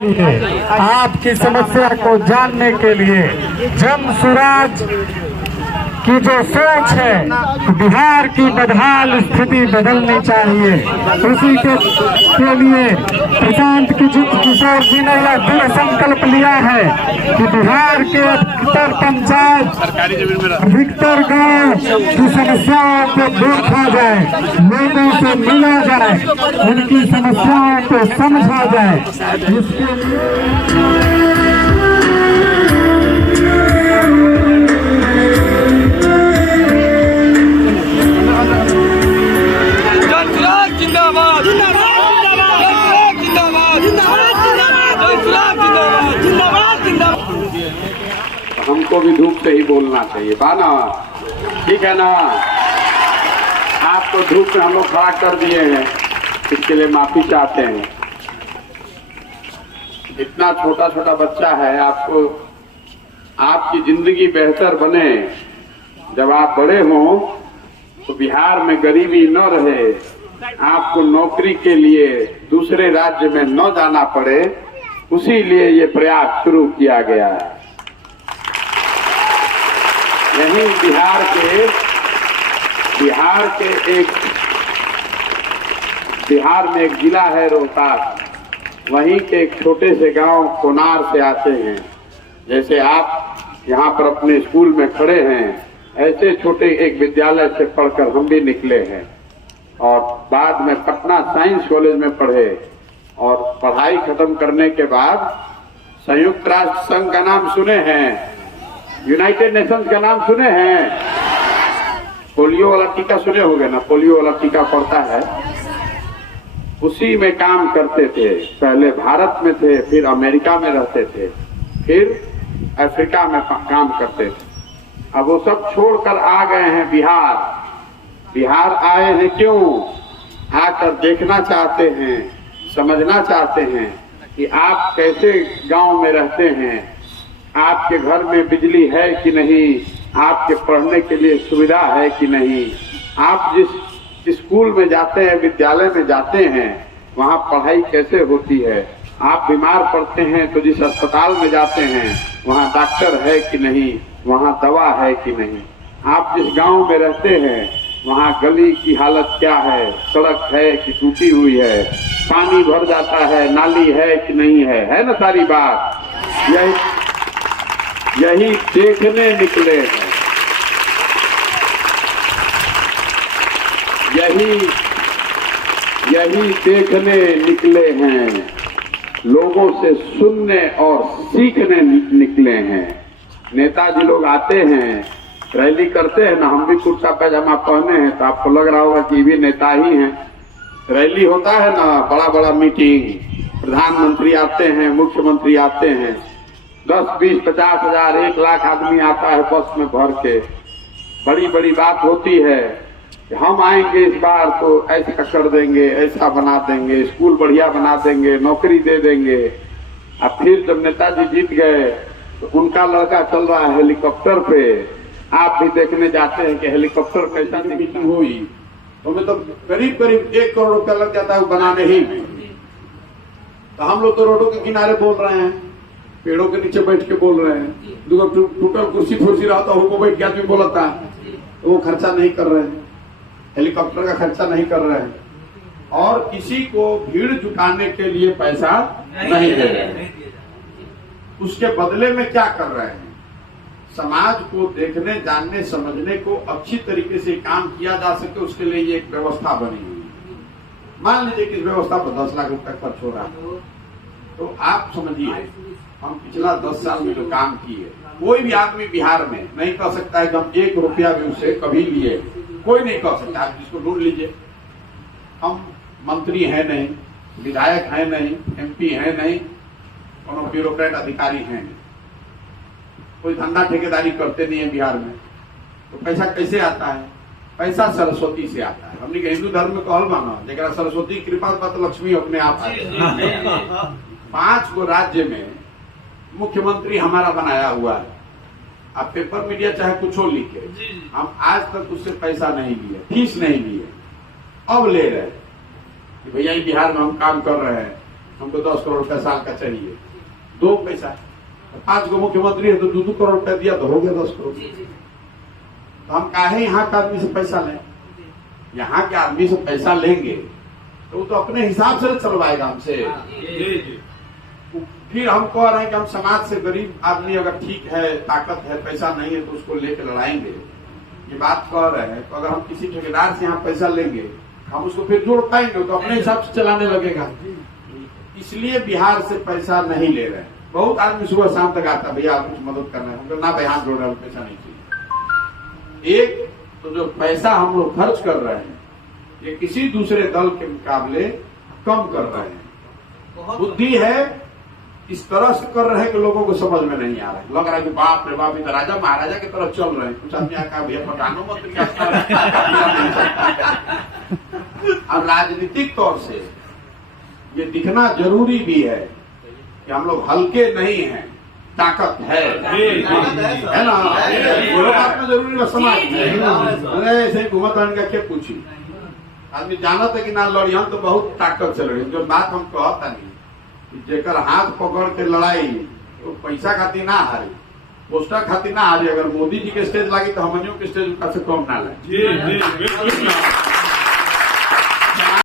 आपकी समस्या को जानने के लिए जन स्वराज की जो सोच है, बिहार की बदहाल स्थिति बदलनी चाहिए। उसी के लिए प्रशांत किशोर जी ने यह दृढ़ संकल्प लिया है कि बिहार के अधिकतर पंचायत, अधिकतर गांव की समस्याओं को देखा जाए, लोगों से मिला जाए, उनकी समस्याओं को समझा जाए। इसके लिए हमको भी धूप से ही बोलना चाहिए, बाना ठीक है ना। आपको धूप में हम लोग खड़ा कर दिए हैं, इसके लिए माफी चाहते हैं। इतना छोटा छोटा बच्चा है, आपको आपकी जिंदगी बेहतर बने, जब आप बड़े हों तो बिहार में गरीबी न रहे, आपको नौकरी के लिए दूसरे राज्य में न जाना पड़े, उसी लिए ये प्रयास शुरू किया गया है। यही बिहार में एक जिला है रोहतास, वहीं के एक छोटे से गांव कोनार से आते हैं। जैसे आप यहाँ पर अपने स्कूल में खड़े हैं, ऐसे छोटे एक विद्यालय से पढ़कर हम भी निकले हैं और बाद में पटना साइंस कॉलेज में पढ़े और पढ़ाई खत्म करने के बाद संयुक्त राष्ट्र संघ का नाम सुने हैं, यूनाइटेड नेशंस का नाम सुने हैं, पोलियो वाला टीका सुने होंगे ना, पोलियो वाला टीका पड़ता है, उसी में काम करते थे। पहले भारत में थे, फिर अमेरिका में रहते थे, फिर अफ्रीका में काम करते थे। अब वो सब छोड़कर आ गए हैं बिहार आए हैं क्यों? आकर देखना चाहते हैं, समझना चाहते हैं कि आप कैसे गांव में रहते हैं, आपके घर में बिजली है कि नहीं, आपके पढ़ने के लिए सुविधा है कि नहीं, आप जिस स्कूल में जाते हैं, विद्यालय में जाते हैं, वहाँ पढ़ाई कैसे होती है, आप बीमार पड़ते हैं तो जिस अस्पताल में जाते हैं वहाँ डॉक्टर है कि नहीं, वहाँ दवा है कि नहीं, आप जिस गांव में रहते हैं वहाँ गली की हालत क्या है, सड़क है कि टूटी हुई है, पानी भर जाता है, नाली है कि नहीं है ना सारी बात। यही देखने निकले हैं, यही देखने निकले हैं, लोगों से सुनने और सीखने निकले हैं। नेताजी लोग आते हैं, रैली करते हैं ना, हम भी कुर्ता पैजामा पहने हैं तो आपको लग रहा होगा कि भी नेता ही हैं। रैली होता है ना, बड़ा बड़ा मीटिंग, प्रधानमंत्री आते हैं, मुख्यमंत्री आते हैं, 10, 20, 50 हजार, 1 लाख आदमी आता है बस में भर के। बड़ी बड़ी बात होती है कि हम आएंगे इस बार तो ऐसा कर देंगे, ऐसा बना देंगे, स्कूल बढ़िया बना देंगे, नौकरी दे देंगे। अब फिर जब नेताजी जीत गए तो उनका लड़का चल रहा है हेलीकॉप्टर पे, आप भी देखने जाते हैं कि हेलीकॉप्टर कैसा मीटिंग हुई, तो हमें तो करीब 1 करोड़ रुपया लग जाता है बनाने ही में। तो हम लोग तो रोडों के किनारे बोल रहे हैं, पेड़ों के नीचे बैठ के बोल रहे हैं, टूटल कुर्सी फुर्सी रहता हो बैठ के आदमी बोलता है, तो वो खर्चा नहीं कर रहे हैं, हेलीकॉप्टर का खर्चा नहीं कर रहे हैं, और किसी को भीड़ जुटाने के लिए पैसा नहीं दे रहे हैं। उसके बदले में क्या कर रहे हैं? समाज को देखने, जानने, समझने को अच्छी तरीके से काम किया जा सके, उसके लिए ये एक व्यवस्था बनी हुई है। मान लीजिए कि इस व्यवस्था पर 10 लाख रुपए खर्च हो रहा है, तो आप समझिए हम पिछला 10 साल में जो काम किए, कोई भी आदमी बिहार में नहीं कह सकता है कि हम 1 रुपया भी उसे कभी लिए, कोई नहीं कह सकता। आप जिसको ढूंढ लीजिए, हम मंत्री हैं नहीं, विधायक हैं नहीं, MP हैं नहीं, कोनो ब्यूरोक्रेट अधिकारी हैं नहीं, कोई धंधा ठेकेदारी करते नहीं है बिहार में, तो पैसा कैसे आता है? पैसा सरस्वती से आता है। हमने हिंदू धर्म में कहल माना, जरा सरस्वती कृपा तो लक्ष्मी अपने आप आती है। 5 गो राज्य में मुख्यमंत्री हमारा बनाया हुआ है, आप पेपर मीडिया चाहे कुछ हो लिखे, हम आज तक उससे पैसा नहीं लिए, फीस नहीं लिए, अब ले रहे कि भैया बिहार में हम काम कर रहे हैं, हमको 10 करोड़ रुपया साल का चाहिए, 2 पैसा, 5 को मुख्यमंत्री है तो 2 करोड़ रुपया दिया तो हो गया 10 करोड़। तो हम काहे यहाँ के आदमी से पैसा लें? यहाँ के आदमी से पैसा लेंगे तो वो तो अपने हिसाब से चलवाएगा हमसे। फिर हम कह रहे हैं कि हम समाज से गरीब आदमी अगर ठीक है, ताकत है, पैसा नहीं है तो उसको लेकर लड़ाएंगे, ये बात कह रहे हैं। तो अगर हम किसी ठेकेदार से यहाँ पैसा लेंगे हम उसको फिर जोड़ पाएंगे तो अपने हिसाब से चलाने लगेगा। इसलिए बिहार से पैसा नहीं ले रहे हैं। बहुत आदमी सुबह शाम तक आता, भैया आप कुछ मदद करना है, ना भाई हाथ जोड़ रहे, पैसा नहीं चाहिए। एक तो जो पैसा हम लोग खर्च कर रहे हैं ये किसी दूसरे दल के मुकाबले कम कर रहे हैं। बुद्धि है इस तरह से कर रहे हैं कि लोगों को समझ में नहीं आ रहा है। लग रहा है कि बाप रे बाप, इधर राजा महाराजा की तरफ चल रहे हैं। कुछ आदमी आका भैया प्रधानमंत्री का अब राजनीतिक तौर से ये दिखना जरूरी भी है कि हम लोग हल्के नहीं हैं, ताकत है ना? वो बात में जरूरी समाज में ऐसे घूमत रहने का क्या पूछी, आदमी जानत है कि ना लड़ियन तो बहुत ताकत चल रही। जो बात हम कहता नहीं जेकर हाथ पकड़ के लड़ाई तो पैसा खातिर ना हारी, पोस्टर खातिर ना हारी। अगर मोदी जी के स्टेज लागी तो हमनियों के स्टेज से कम ना लगे।